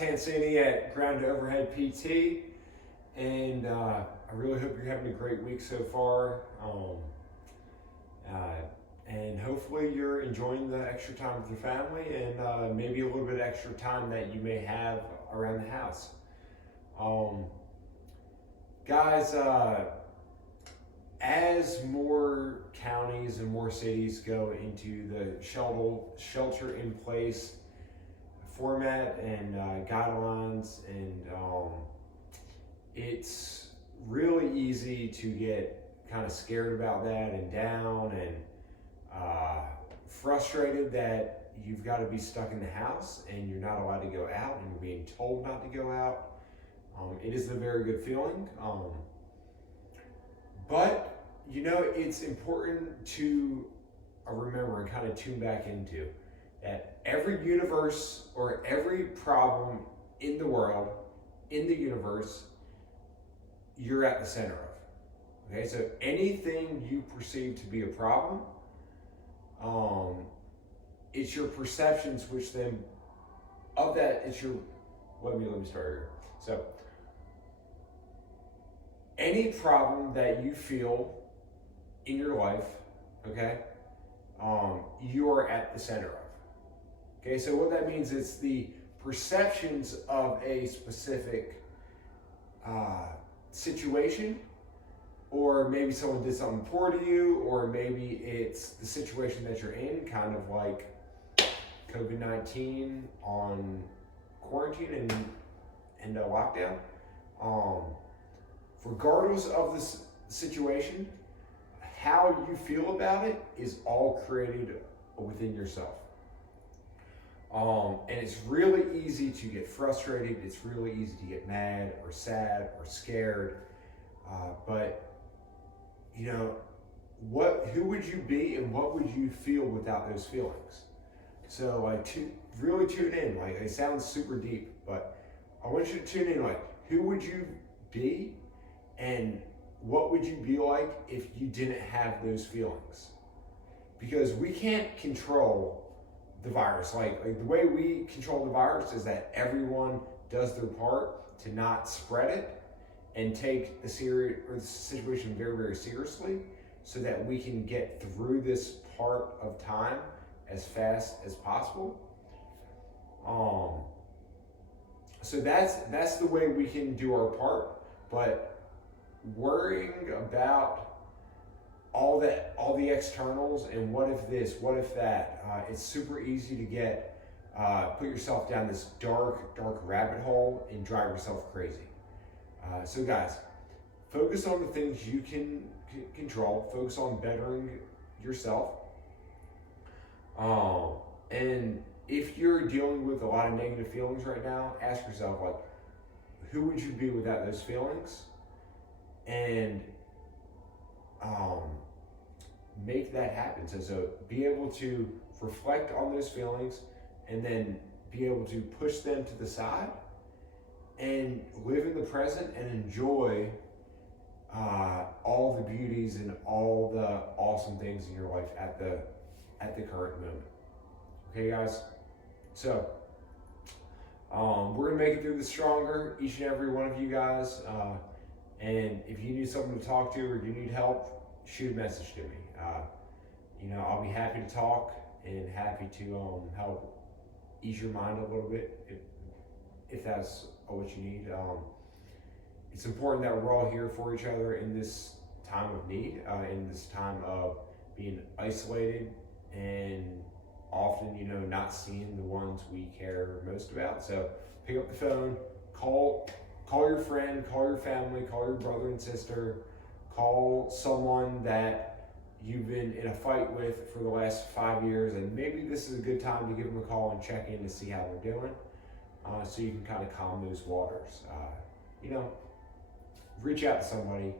Tancini at Ground to Overhead PT, and I really hope you're having a great week so far. And hopefully you're enjoying the extra time with your family and maybe a little bit extra time that you may have around the house. Guys, as more counties and more cities go into the shelter in place format and guidelines, and it's really easy to get kind of scared about that and down and frustrated that you've got to be stuck in the house and you're not allowed to go out and you're being told not to go out. It is a very good feeling, but it's important to remember and kind of tune back into that every universe or every problem in the world, in the universe, you're at the center of. Okay, so anything you perceive to be a problem, it's your perceptions which then, of that, it's your, let me start here. So, any problem that you feel in your life, okay, you are at the center of. Okay, so what that means is the perceptions of a specific situation, or maybe someone did something poor to you, or maybe it's the situation that you're in, kind of like COVID-19 on quarantine and a lockdown. Regardless of this situation, how you feel about it is all created within yourself. And it's really easy to get frustrated. It's really easy to get mad or sad or scared. But who would you be and what would you feel without those feelings? So really tune in. Like, it sounds super deep, but I want you to tune in. Like, who would you be and what would you be like if you didn't have those feelings? Because we can't control the virus. Like the way we control the virus is that everyone does their part to not spread it and take the situation very, very seriously, so that we can get through this part of time as fast as possible. So that's the way we can do our part. But worrying about all the externals and what if this, what if that, it's super easy to get put yourself down this dark rabbit hole and drive yourself crazy. So guys, focus on the things you can control. Focus on bettering yourself. And if you're dealing with a lot of negative feelings right now, ask yourself, like, who would you be without those feelings? And make that happen. So be able to reflect on those feelings and then be able to push them to the side and live in the present and enjoy all the beauties and all the awesome things in your life at the current moment. Okay, guys? So we're gonna make it through this stronger, each and every one of you guys. And if you need someone to talk to or you need help, shoot a message to me. I'll be happy to talk and happy to help ease your mind a little bit if that's what you need. It's important that we're all here for each other in this time of need, in this time of being isolated and often, not seeing the ones we care most about. So pick up the phone, call your friend, call your family, call your brother and sister, call someone that you've been in a fight with for the last 5 years, and maybe this is a good time to give them a call and check in to see how they're doing, so you can kind of calm those waters. Reach out to somebody,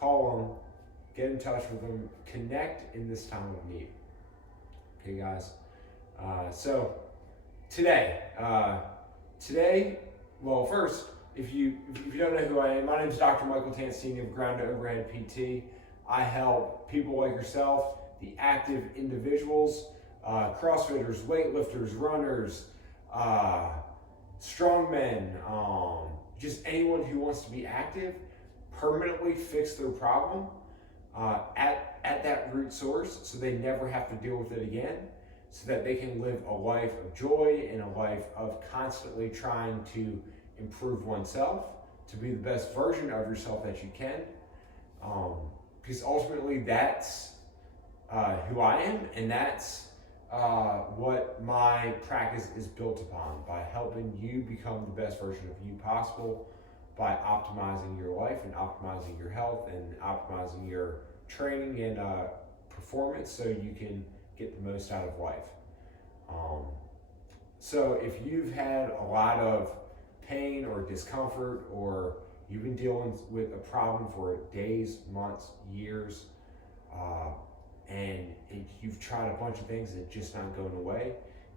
call them, get in touch with them, connect in this time of need. Okay, guys? So today, well, first, if you don't know who I am, my name is Dr. Michael Tancini of Ground to Overhead PT. I help people like yourself, the active individuals, CrossFitters, weightlifters, runners, strong men, just anyone who wants to be active, permanently fix their problem at that root source so they never have to deal with it again, so that they can live a life of joy and a life of constantly trying to improve oneself to be the best version of yourself that you can. Because ultimately that's who I am, and that's what my practice is built upon, by helping you become the best version of you possible, by optimizing your life and optimizing your health and optimizing your training and performance so you can get the most out of life. So if you've had a lot of pain or discomfort, or you've been dealing with a problem for days, months, years, and you've tried a bunch of things and it's just not going away,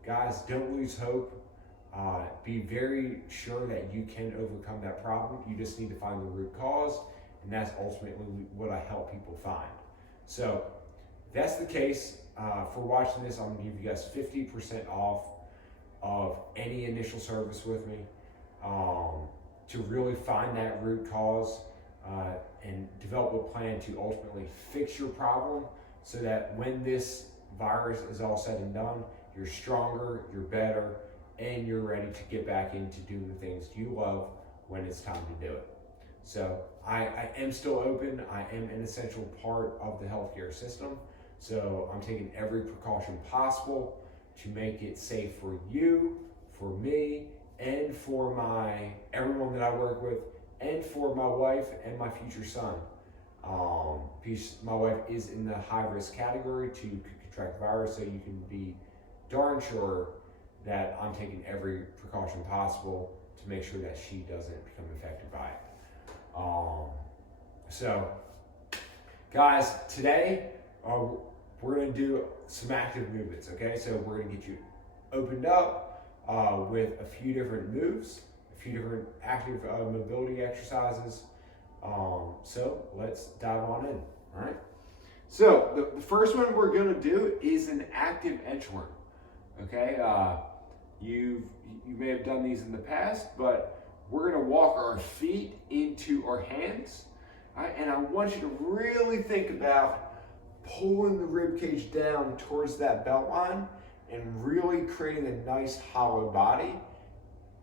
guys, don't lose hope. Be very sure that you can overcome that problem. You just need to find the root cause, and that's ultimately what I help people find. So if that's the case, for watching this, I'm going to give you guys 50% off of any initial service with me, to really find that root cause and develop a plan to ultimately fix your problem, so that when this virus is all said and done, you're stronger, you're better, and you're ready to get back into doing the things you love when it's time to do it. So I am still open. I am an essential part of the healthcare system. So I'm taking every precaution possible to make it safe for you, for me, and for everyone that I work with, and for my wife and my future son. Because my wife is in the high risk category to contract the virus, so you can be darn sure that I'm taking every precaution possible to make sure that she doesn't become affected by it. So, guys, today we're going to do some active movements, okay? So we're going to get you opened up with a few different moves, a few different active mobility exercises. So let's dive on in, all right? So the first one we're going to do is an active inchworm, okay? You may have done these in the past, but we're going to walk our feet into our hands, all right? And I want you to really think about pulling the rib cage down towards that belt line and really creating a nice hollow body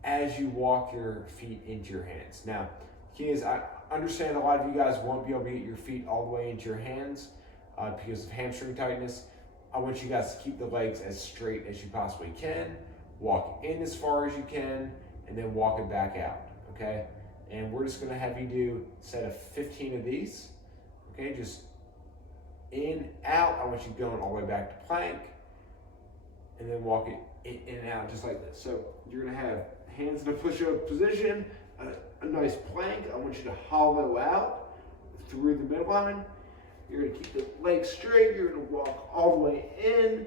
as you walk your feet into your hands. Now, the key is, I understand a lot of you guys won't be able to get your feet all the way into your hands because of hamstring tightness. I want you guys to keep the legs as straight as you possibly can. Walk in as far as you can, and then walk it back out, okay? And we're just gonna have you do a set of 15 of these, okay? Just in, out. I want you going all the way back to plank, and then walk it in and out just like this. So you're gonna have hands in a push-up position, a nice plank. I want you to hollow out through the midline. You're gonna keep the legs straight. You're gonna walk all the way in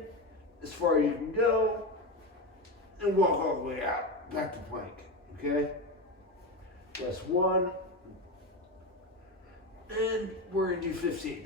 as far as you can go, and walk all the way out, back to plank, okay? That's one, and we're gonna do 15.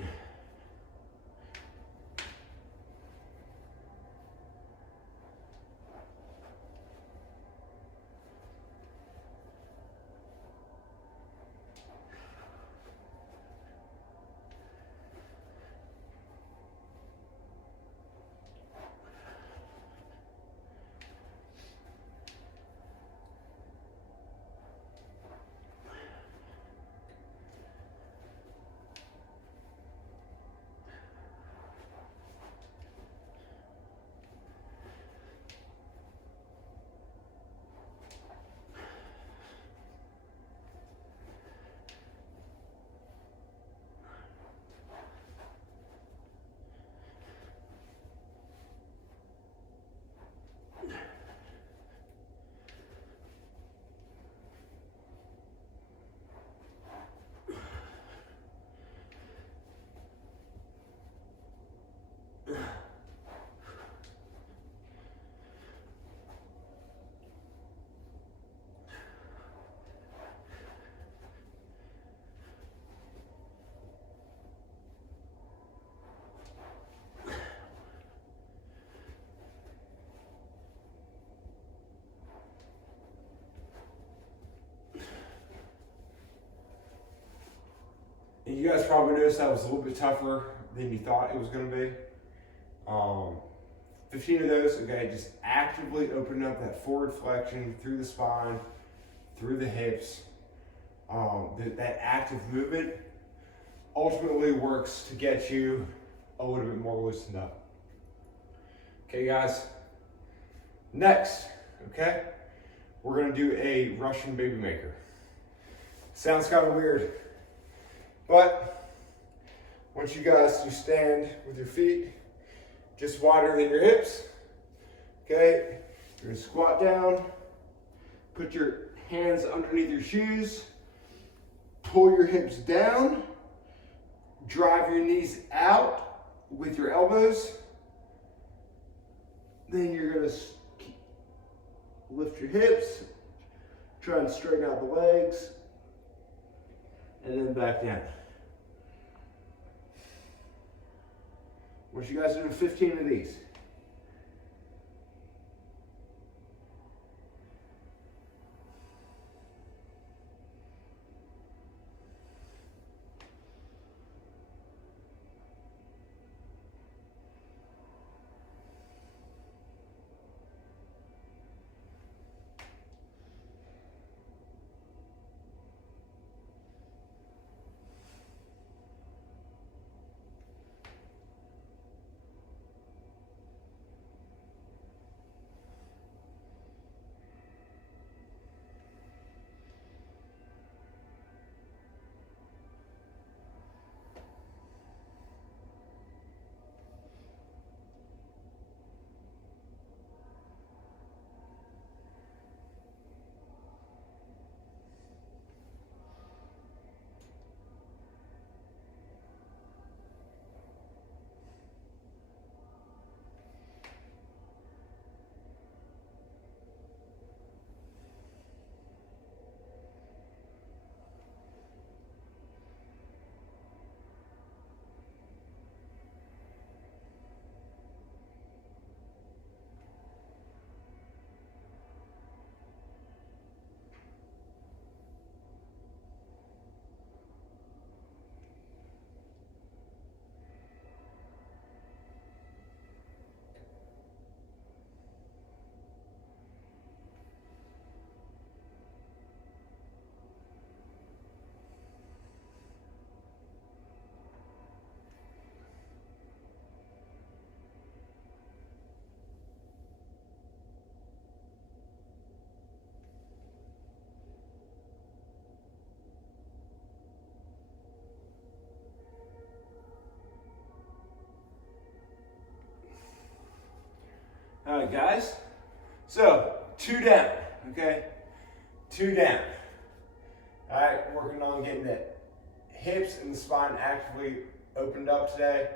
And you guys probably noticed that was a little bit tougher than you thought it was going to be. 15 of those, okay, just actively opening up that forward flexion through the spine, through the hips. That active movement ultimately works to get you a little bit more loosened up. Okay, guys. Next, okay, we're gonna do a Russian baby maker. Sounds kind of weird, but once you guys do stand with your feet just wider than your hips, okay, you're gonna squat down, put your hands underneath your shoes, pull your hips down, drive your knees out with your elbows. Then you're gonna lift your hips, try and straighten out the legs, and then back down. Once you guys do 15 of these. All right, guys. So 2 down, okay? 2 down. All right, working on getting the hips and the spine actively opened up today.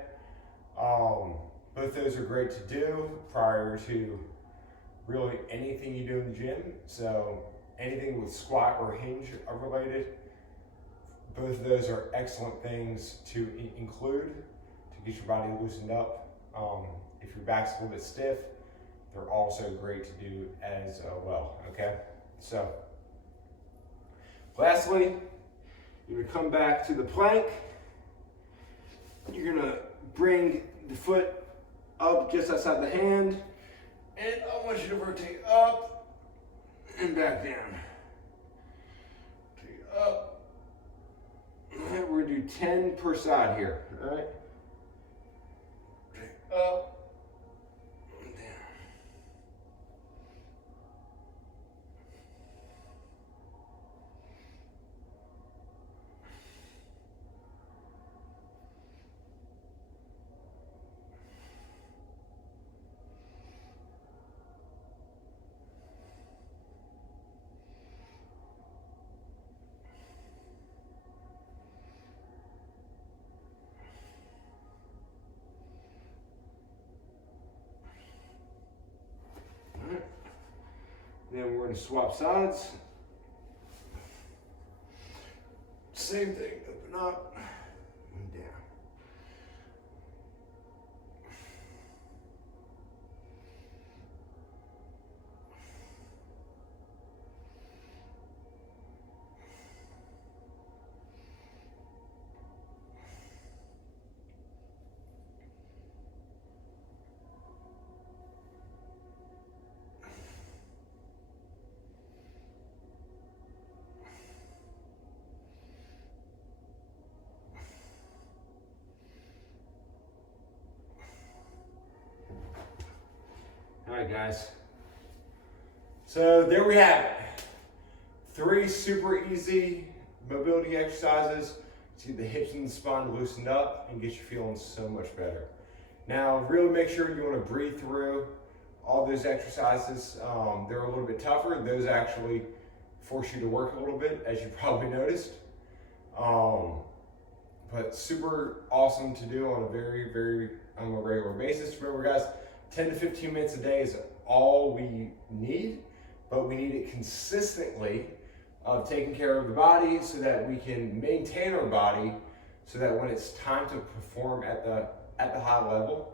Both those are great to do prior to really anything you do in the gym. So anything with squat or hinge are related. Both of those are excellent things to include to get your body loosened up. If your back's a little bit stiff, they're also great to do as well, okay? So, lastly, you're gonna come back to the plank. You're gonna bring the foot up just outside the hand, and I want you to rotate up and back down. Take up. All right, we're gonna do 10 per side here, all right? Take up. Then we're going to swap sides. Same thing, open up and down. right, guys. So there we have it. 3 super easy mobility exercises to get the hips and the spine loosened up and get you feeling so much better. Now, really make sure you want to breathe through all those exercises. They're a little bit tougher. Those actually force you to work a little bit, as you probably noticed. But super awesome to do on a regular basis. Remember, guys, 10 to 15 minutes a day is all we need, but we need it consistently of taking care of the body so that we can maintain our body, so that when it's time to perform at the high level,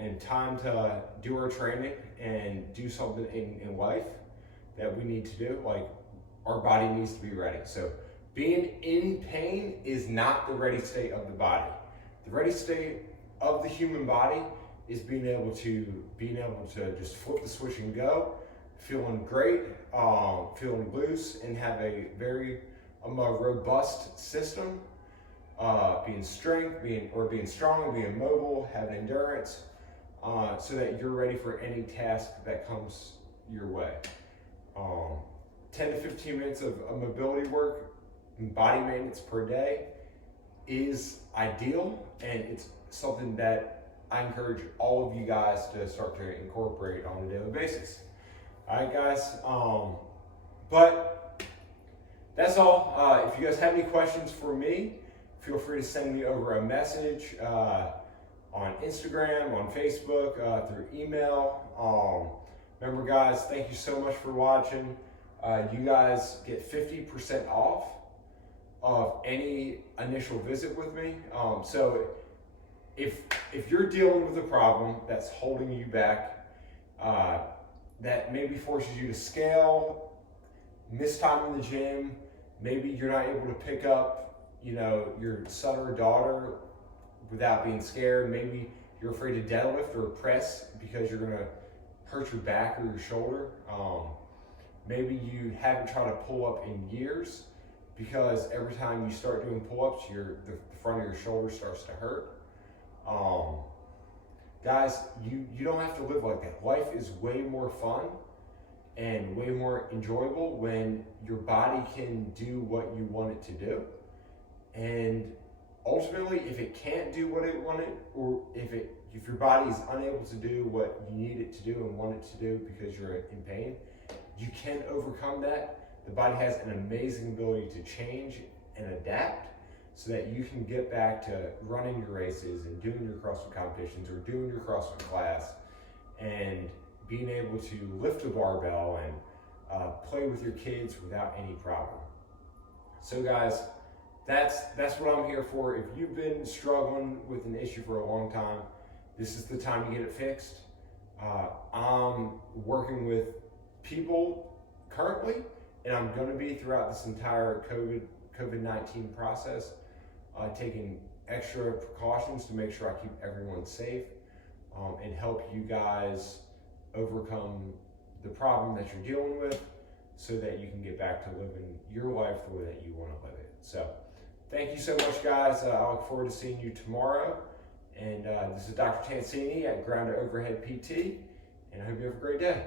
and time to do our training and do something in life that we need to do, like our body needs to be ready. So being in pain is not the ready state of the body. The ready state of the human body is being able to just flip the switch and go, feeling great, feeling loose, and have a very robust system. Being strong, and being mobile, having endurance, so that you're ready for any task that comes your way. 10 to 15 minutes of mobility work and body maintenance per day is ideal, and it's something that I encourage all of you guys to start to incorporate on a daily basis. All right, guys. But that's all. If you guys have any questions for me, feel free to send me over a message on Instagram, on Facebook, through email. Remember, guys, thank you so much for watching. You guys get 50% off of any initial visit with me. So if you're dealing with a problem that's holding you back, that maybe forces you to scale, miss time in the gym, maybe you're not able to pick up, your son or daughter without being scared. Maybe you're afraid to deadlift or press because you're gonna hurt your back or your shoulder. Maybe you haven't tried to pull up in years because every time you start doing pull-ups, the front of your shoulder starts to hurt. Guys, you don't have to live like that. Life is way more fun and way more enjoyable when your body can do what you want it to do. And ultimately, if it can't do what it wanted, or if your body is unable to do what you need it to do and want it to do because you're in pain, you can overcome that. The body has an amazing ability to change and adapt so that you can get back to running your races and doing your CrossFit competitions or doing your CrossFit class and being able to lift a barbell and play with your kids without any problem. So guys, that's what I'm here for. If you've been struggling with an issue for a long time, this is the time to get it fixed. I'm working with people currently, and I'm going to be throughout this entire COVID-19 process, taking extra precautions to make sure I keep everyone safe, and help you guys overcome the problem that you're dealing with so that you can get back to living your life the way that you want to live it. So thank you so much, guys. I look forward to seeing you tomorrow. And this is Dr. Tancini at Ground to Overhead PT, and I hope you have a great day.